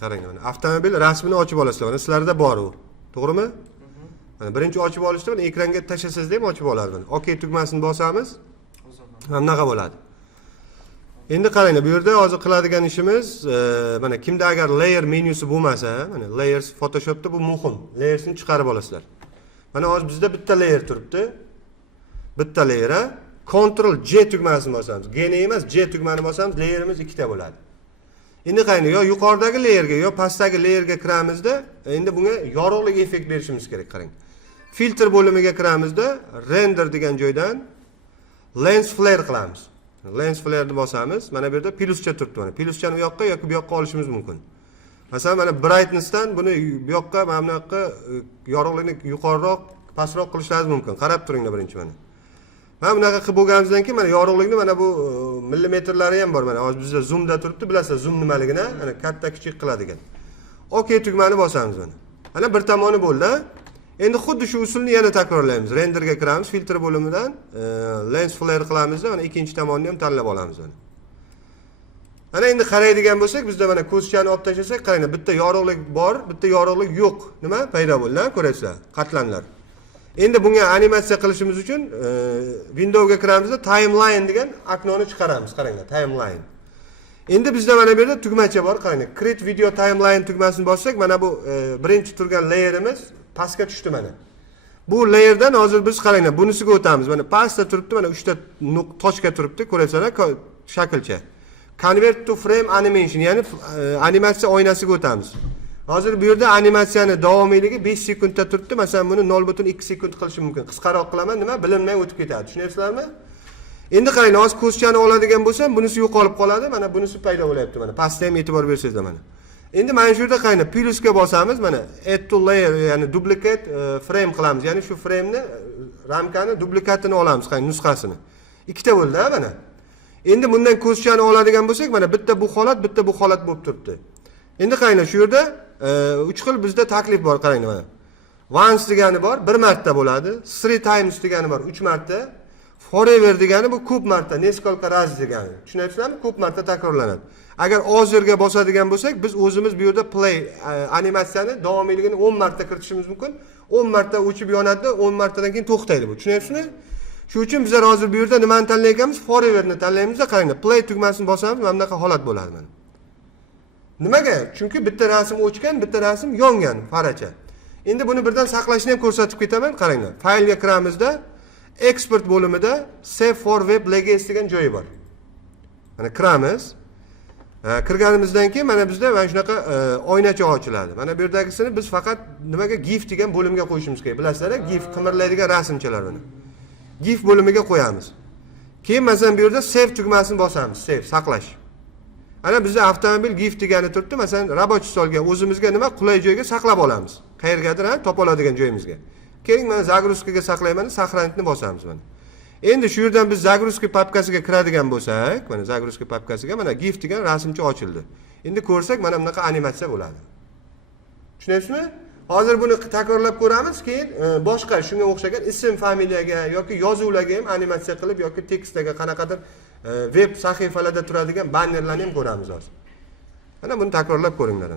Qarang, mana avtomobil rasmini ochib olasizlar. Mana sizlarda bor u. To'g'rimi? Mana birinchi ochib olishda mana ekranga tashlasangizda ham ochib oladi. Mana OK tugmasini bosamiz. Mana bunaqa bo'ladi. Endi qaranglar, bu yerda hozir qiladigan ishimiz mana kimda agar layer menyusi bo'lmasa, mana layers Photoshopda bu muhim. Layersni chiqarib olasizlar. Mana hozir bizda bitta layer turibdi. Bitta layer, Ctrl J tugmasini bosamiz. G emas, J tugmasini bosamiz, layerimiz ikkita bo'ladi. Endi qarang, yo yuqoridagi layerga, yo pastdagi layerga kiramizda, endi bunga yorug'lik effekt berishimiz kerak, qarang. Filtr bo'limiga kiramizda, render degan joydan lens flare qilamiz. Lens flare ni bosamiz. Mana bu yerda pluscha turibdi. Mana pluschani bu yoqqa yoki bu yoqqa olishimiz mumkin. Masalan, mana brightnessdan buni bu yoqqa, mana bu yoqqa yorug'likni yuqoriroq, pastroq qilishingiz mumkin. Qarab turinglar birinchi mana. Mana bunaqa qilib bo'lganimizdan keyin mana yorug'likni mana bu millimetrlari ham bor. Mana hozir bizda zoomda turibdi, bilasizlar zoom nimaligini, mana katta kichik qiladigan. OK tugmani bosamiz mana. Mana bir tomoni bo'ldi. Endi xuddi shu usulni yana takrorlaymiz. Renderga kiramiz, filtr bo'limidan lens flare qilamiz, mana ikkinchi tomonni ham tanlab olamiz mana. Mana endi qaraydigan bo'lsak, bizda mana ko'zchani olib tashlasak, qaranglar, bitta yorug'lik bor, bitta yorug'lik yo'q. Nima paydo bo'ldi, ko'rasizlar, qatlamlar. Endi bunga animatsiya qilishimiz uchun Windowsga kiramizda timeline degan oknoni chiqaramiz, qaranglar, timeline. Endi bizda mana bu yerda tugmacha bor, qaranglar. Create video timeline tugmasini bossak, mana bu birinchi turgan layerimiz pastga tushdi mana. Bu layerdan hozir biz qaranglar, bunisiga o'tamiz. Mana pastda turibdi, mana 3 ta tochka turibdi, ko'rasizlar, shaklcha. Convert to frame animation, ya'ni animatsiya oynasiga o'tamiz. Hozir bu yerda animatsiyani davomiyligi 5 sekundda turibdi. Masalan, buni 0.2 sekund qilishim mumkin. Qisqaroq qilaman, nima? Bilinmay o'tib ketadi. Tushunyapsizlarmi? Endi qaranglar, hozir ko'zchani oladigan bo'lsam, bunisi yo'qolib qoladi. Mana bunisi paydo bo'lyapti mana. Pastda ham e'tibor bersangizlar mana. Endi mana shu yerda qaranglar, plusga bosamiz, mana add to layer, ya'ni duplicate frame qilamiz. Ya'ni shu frame ni, ramkani duplikatini olamiz, qarang, nusxasini. Ikkita bo'ldi, mana. Endi bundan ko'zchani oladigan bo'lsak, mana bitta bu holat bo'lib turibdi. Endi qaranglar, shu yerda 3 xil bizda taklif bor, qaranglar mana. Once degani bor, bir marta bo'ladi. 3 times degani bor, 3 marta. Forever degani bu ko'p marta, несколько раз degani. Tushunyapsizlarmi? Ko'p marta takrorlanadi. Agar ozerga bosadigan bo'lsak, biz o'zimiz bu yerda play animatsiyani davomiyligini 10 marta kiritishimiz mumkin. 10 marta o'chib yonadi, 10 martadan keyin to'xtaydi bu. Tushunyapsizmi? Shuning uchun bizlar hozir bu yerda nimani tanlayapmiz? Foreverni tanlaymiz-da, qaranglar. Play tugmasini bosamiz, mana bunaqa holat bo'ladi mana. Nimaga? Chunki bitta rasm o'chgan, bitta rasm yongan, faracha. Endi buni birdan saqlashni ham ko'rsatib ketaman, qaranglar. Faylga kiramizda, export bo'limida save for web legacy degan joyi bor. Mana kiramiz. Kirganimizdan keyin mana bizda mana shunaqa oynacha ochiladi. Mana bu yerdagisini biz faqat nimaga GIF degan bo'limga qo'yishimiz kerak. Bilasizlar, GIF qimirlaydigan rasmchalar buni. GIF bo'limiga qo'yamiz. Keyin masalan bu yerda save tugmasini bosamiz, save, saqlash. Ana bizda avtomobil GIF degani turibdi. Masalan, rабочий stolga o'zimizga nima qulay joyga saqlab olamiz. Qayergadir, topa oladigan joyimizga. Keyin mana загрузкаga saqlayman, сохранitni bosamiz mana. Endi shu yerdan biz загрузка papkasiga kiradigan bo'lsak, mana загрузка papkasiga mana GIF degan rasmcha ochildi. Endi ko'rsak mana bunaqa animatsiya bo'ladi. Tushunyapsizmi? Hozir buni takrorlab ko'ramiz, keyin boshqa shunga o'xshagan ism, familiyaga yoki yozuvlarga ham animatsiya qilib yoki tekstdagi qanaqadir web sahifalarda turadigan bannerlarni ham ko'ramiz hozir. Mana buni takrorlab ko'ringlar.